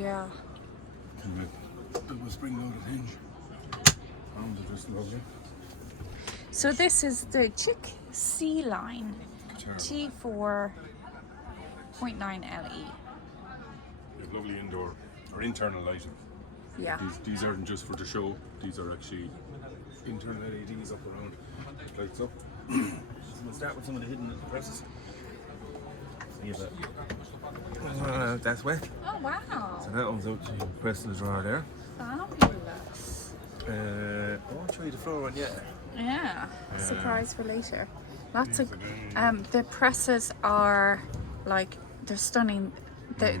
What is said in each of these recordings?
Yeah. Double spring-loaded hinge. Arms are just lovely. So this is the Chic C line T4.9 LE. There's lovely indoor or internal lighting. Yeah. These aren't just for the show. These are actually internal LEDs up around. Lights up. So we'll start with some of the hidden presses. That's wet. Oh wow. So that one's out to press in the drawer there. Fabulous. I won't show you the floor one yet. Yeah. Surprise for later. Lots of the presses are like they're stunning. The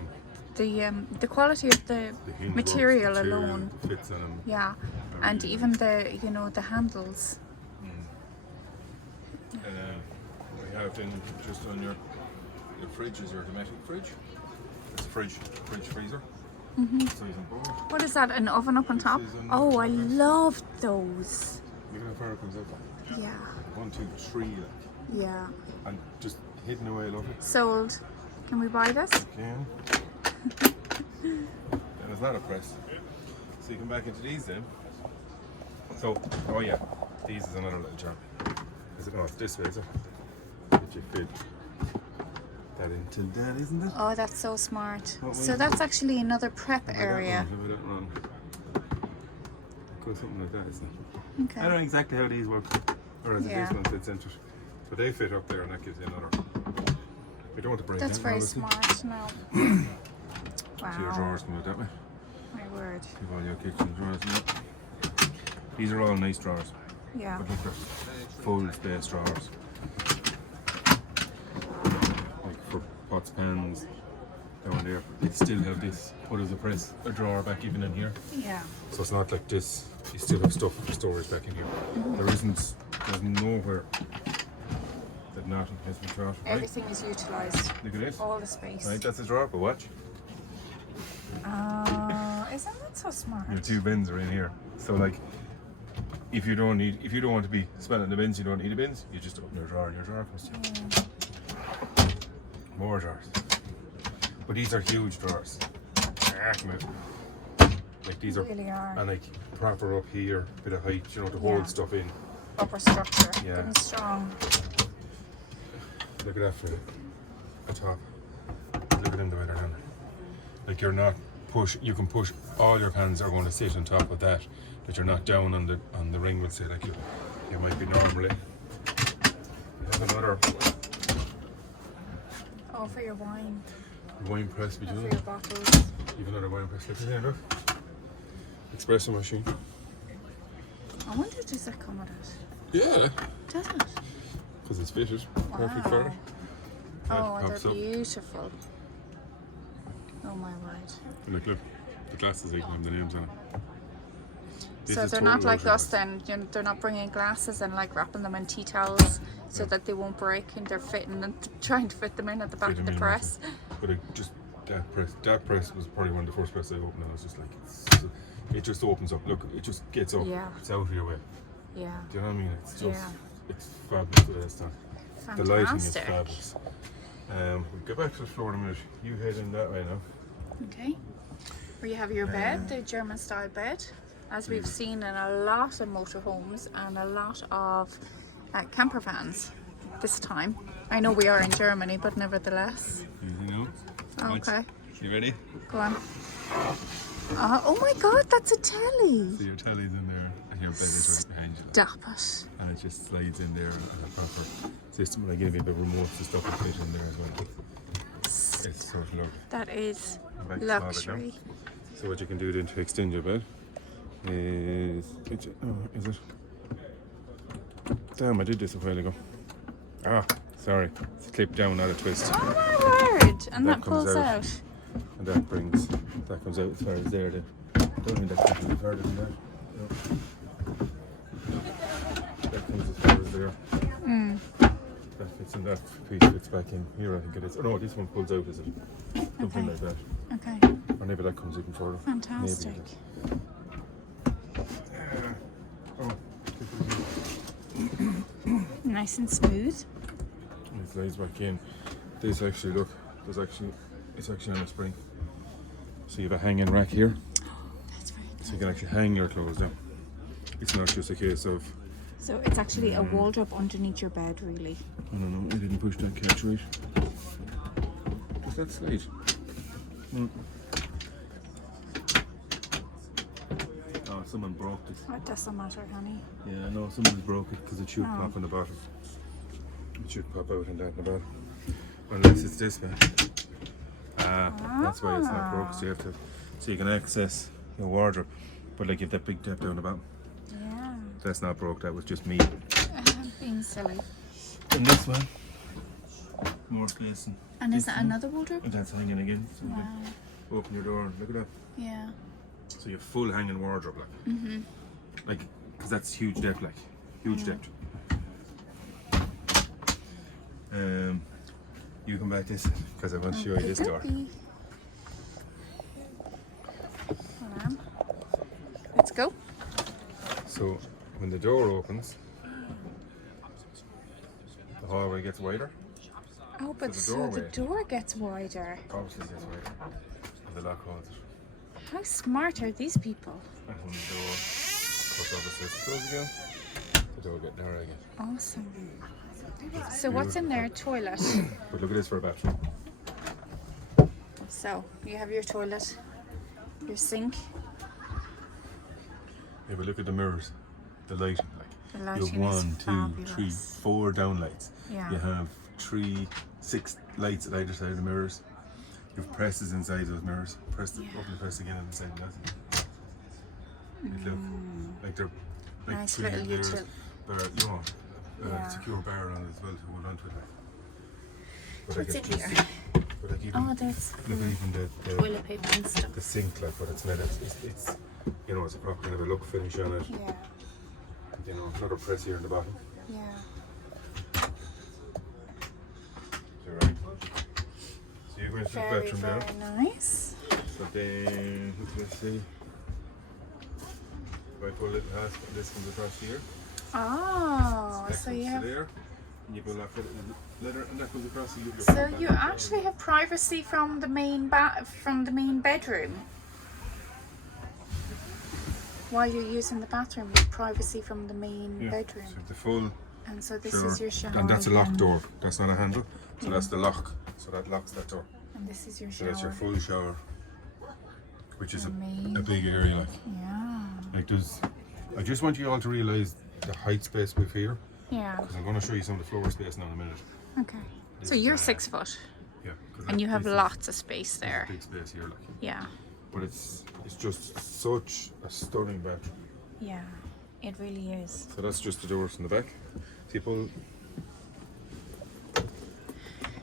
quality of the material alone fits on them. Yeah, and even the the handles. We have then just on your fridge is your domestic fridge. It's a fridge freezer. Size and board. What is that? An oven up on top? Oh, I love those. Look how far it comes out. Yeah. 1, 2, 3 like. Yeah. And just hidden away, lovely. Sold. Can we buy this? Can. And there's not a press. So you come back into these then. So, oh yeah, these is another little job. Is it? Oh, it's this way, is it? That you fit that into that, isn't it? Oh, that's so smart. So that's actually another prep area. Go something like that, isn't it? Okay. I don't know exactly how these work, or as this one fits into it. So they fit up there, and that gives you another. You don't want to break That's that, very obviously. smart. No. Wow. So your drawers come out that way. My word. You have all your kitchen drawers in it. These are all nice drawers. Yeah. But look, they're full space drawers. Like for pots, pans, down there. They still have this, what is a press, a drawer back even in here. Yeah. So it's not like this, you still have stuff for storage back in here. There's nowhere that nothing has been thrown. Right? Everything is utilised. Look at this. All the space. Right, that's a drawer, but watch. Isn't that so smart? Your 2 bins are in here. So like, if you don't want to be smelling the bins, you don't need the bins, you just open your drawer and your drawer comes down. More drawers. But these are huge drawers. Like these are, really are. And like proper up here, bit of height, to hold stuff in. Upper structure. Yeah. Good and strong. Look at that for the top. Look at them the way they're done. Like you can push, all your pans are going to sit on top of that you're not down on the ring, we'll say, like you might be normally. There's another. Oh, for your wine. Wine press between For them. your bottles. Even another wine press. Look at that, look. Espresso machine. I wonder, does that come with it? Yeah. Does it? Because it's fitted. Perfect for it. Oh, Pops they're up. beautiful. Oh my word. Look, the glasses even have the names on it. This So is they're total not like luxury. us then, they're not bringing glasses and like wrapping them in tea towels so that they won't break, and they're fitting and trying to fit them in at the back of the press. But that press was probably one of the first presses I opened, and I was just like, it just opens up. Look, it just gets up. Yeah. It's out of your way. Yeah. Do you know what I mean? It's just, Yeah. it's fabulous the way it's done. Fantastic. The lighting is fabulous. We'll go back to the floor in a minute. You head in that way now. Okay. Where you have your bed, the German style bed, as we've seen in a lot of motorhomes and a lot of camper vans this time. I know we are in Germany, but nevertheless. Easy now. Okay. You ready? Go on. Oh my god, that's a telly! So your telly's in there and your bed is right behind you. Stop it. And it just slides in there in a proper system. And I gave you the remote to stop it fit in there as well. It's so lovely. That is Back to luxury. So what you can do then to extend your bed is it? Damn, I did this a while ago. Sorry. It's clipped down, not a twist. Oh my word! And that comes pulls out. And that comes out as far as there. Don't think that comes any further than that. No. That comes as far as there. That fits in, that piece fits back in here, I think it is. Oh no, this one pulls out, is it? Something like that. Okay. Or maybe that comes even further. Fantastic. Nice and smooth. It slides back in. This actually, look, it's actually on a spring. So you have a hanging rack here, That's very so you can actually hang your clothes down. It's not just a case of, So it's actually a wardrobe underneath your bed, really. I don't know, I didn't push that catch right. Just that slide. Oh, someone broke it. It doesn't matter, honey. Yeah, no, someone broke it because it should pop in the bottom. It should pop out in that in the bottom. Unless it's this one. That's why it's not broke. So you have to, so you can access your wardrobe, but like you have that big tap down the bottom. Yeah. That's not broke. That was just me. I'm being silly. And this one, more space. And is that another wardrobe? And that's hanging again. So Wow. open your door and look at that. Yeah. So you have full hanging wardrobe, like. Like, because that's huge depth, like, huge depth. You come back this because I want to show you this door. Hold on. Let's go. So when the door opens, the hallway gets wider. Oh, but the so the doorway. door gets wider. Obviously, it gets wider. And the lock holds it. How smart are these people? And when the door cuts obviously it's closed again, the door gets narrow again. Awesome. So what's in there? Toilet. But look at this for a bathroom. So you have your toilet, your sink. Yeah, but look at the mirrors, the lighting. The Like you lighting have is 1, 2, 3, fabulous. 4 down lights. Yeah. You have 3, 6 lights at either side of the mirrors. You have presses inside those mirrors. Press the, open the press again and the same glass. They look like they're like Nice 3 little layers, util- you know, Yeah. secure bar on it as well to hold on to it. Like. But What's like in it's here? just, but like even, Oh, there's look at even the toilet paper and stuff. the sink, like what it's made of. It's you know, it's a proper kind of a look finish on it. Yeah. You know, another press here in the bottom. Yeah. You're right. So you're going to the Very, bathroom very there. nice. So then, let's see. If I pull a little hasp, this comes across here. Oh, That so comes you to have. there, and you pull that letter, and that goes across. So So you actually have privacy from the main bedroom. While you're using the bathroom, you have privacy from the main bedroom. So the full And so this shower, is your shower. and that's a lock again. door. That's not a handle. So that's the lock. So that locks that door. And this is your So shower. that's your full shower, which is a Amazing. big area. Like, Yeah. like there's. I just want you all to realise the height space we've here, Yeah. because I'm going to show you some of the floor space now in a minute. Okay. So This, you're 6 foot, Yeah. 'cause and you have this is- lots of space this is there. big space here, like. Yeah. But it's just such a stunning bathroom. Yeah. It really is. So that's just the doors in the back. So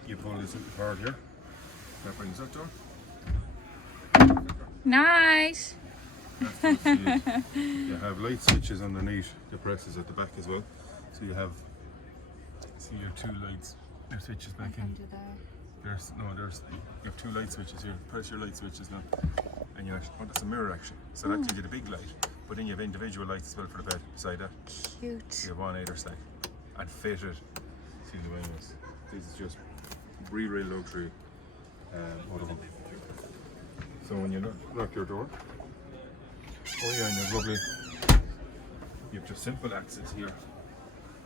you pull this apart here. That brings that door. Nice. That's just you have light switches underneath the presses at the back as well. So you have your 2 lights. Your switches back in. Under there. You have 2 light switches here. Press your light switches now, and you actually that's a mirror actually. So that gives you the big light, but then you have individual lights as well for the bed beside that. Cute. You have one either side, and fitted to the windows. This is just real luxury. Whatever. So when you lock your door, oh yeah, and you're lovely. You have just simple access here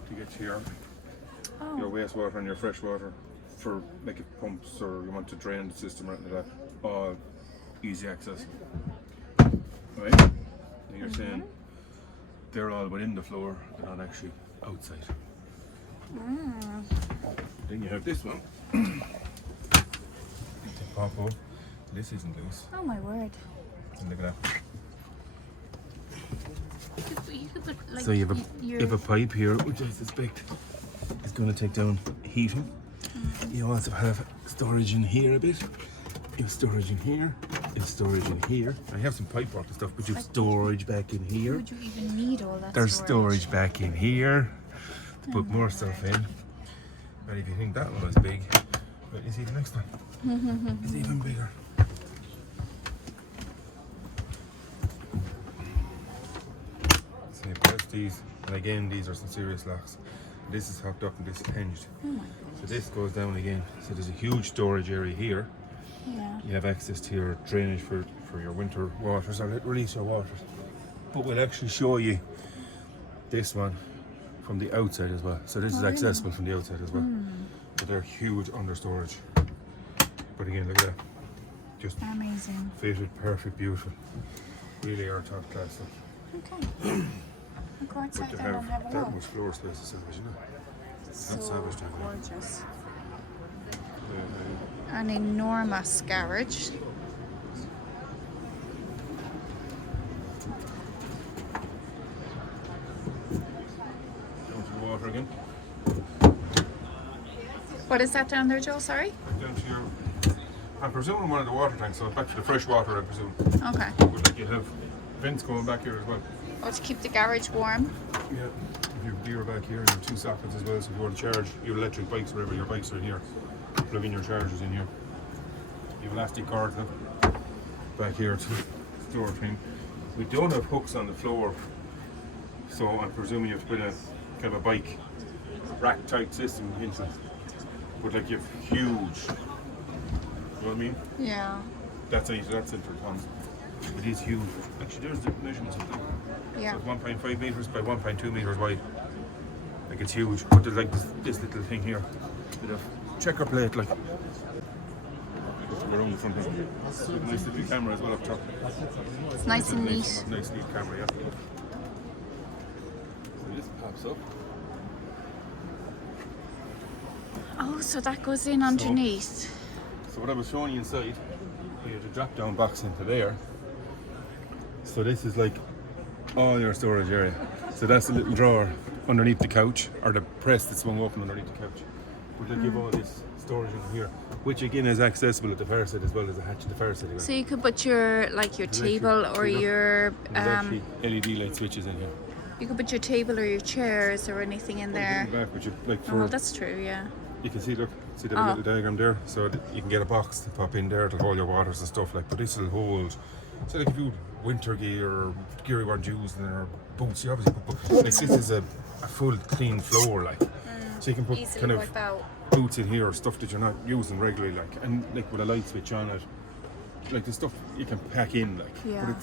to get to your wastewater and your fresh water for making pumps, or you want to drain the system or anything like that. All easy access. Right? And you're saying they're all within the floor, they're not actually outside. Then you have this one. Pop up. This isn't loose. Oh my word. And look at that. You could put, like, So you your- have a pipe here, which I suspect is going to take down heating. You also have storage in here a bit. You have storage in here. You have storage in here. I have some pipe work and stuff, but you have storage back in here. Would you even need all that There's storage back in here to put more stuff in. And if you think that one was big, well, you see the next one. It's even bigger. So you press these, and again, these are some serious locks. This is hooked up and this is hinged. Oh my So this goes down again. So there's a huge storage area here, Yeah. You have access to your drainage for your winter waters, or release your waters. But we'll actually show you this one from the outside as well. So this is accessible from the outside as well. But they're huge under storage. But again, look at that. Just amazing. fitted, perfect, beautiful. Really are top class stuff. Okay. I'll go outside But to then and have a have that look. much floor space is savage, isn't it? So That's savage down there. gorgeous. An enormous garage. Down to the water again. What is that down there, Joe? Sorry? Down to your, I'm presuming one of the water tanks, so back to the fresh water, I presume. Okay. But like you'll have vents going back here as well. Oh, to keep the garage warm. Yeah. Your gear back here and your 2 sockets as well, so if you want to charge your electric bikes, wherever your bikes are in here, plug in your chargers in here. You have elastic cords back here to store thing. We don't have hooks on the floor, so I'm presuming you have to put a kind of a bike rack type system into it. But like you have huge, you know what I mean? Yeah. That's into tons. It is huge. Actually, there's the measurements of them. Yeah. So it's 1.5 meters by 1.2 meters wide. Like it's huge. But there's like this little thing here, bit of checker plate, like around the front of it. Nice little camera as well up top. It's nice and neat. Nice neat camera, yeah. So this pops up. Oh, so that goes in underneath. So what I was showing you inside, we had a drop down box into there. So this is like all your storage area. So that's a little drawer underneath the couch, or the press that's swung open underneath the couch. But they give all this storage in here, which again is accessible at the far side as well as a hatch at the far side. So you could put your table or your There's actually LED light switches in here. you could put your table or your chairs or anything in there. In the back, which you, like Oh, for, that's true. Yeah. you can see, look, see that Oh. little diagram there? So that you can get a box to pop in there to hold your waters and stuff like, but this will hold, so like if you winter gear or gear you want to use or boots, you obviously put, like this is a full clean floor, like, so you can put Easily kind of wipe out. boots in here or stuff that you're not using regularly, like, and like with a light switch on it, like the stuff you can pack in, like, Yeah. but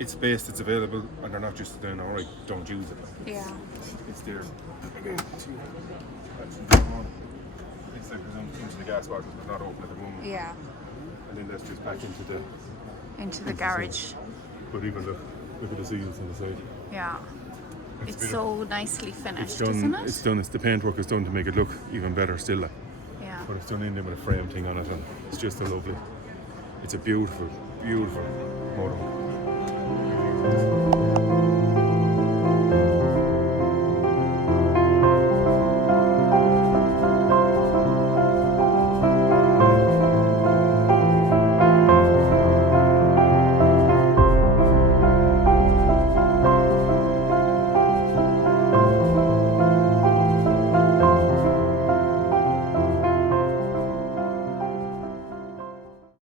it's space that's available and they're not just then, alright, don't use it, like, Yeah. it's there. Again, it's like into the gas bottles, but not open at the moment. Yeah. And then that's just back into the Garage. But even look at the seals on the side. Yeah. It's It's beautiful. so nicely finished, It's done. isn't it? It's done. It's the paintwork is done to make it look even better still. Like. Yeah. But it's done in there with a frame thing on it, and it's just so lovely. It's a beautiful, beautiful motorhome.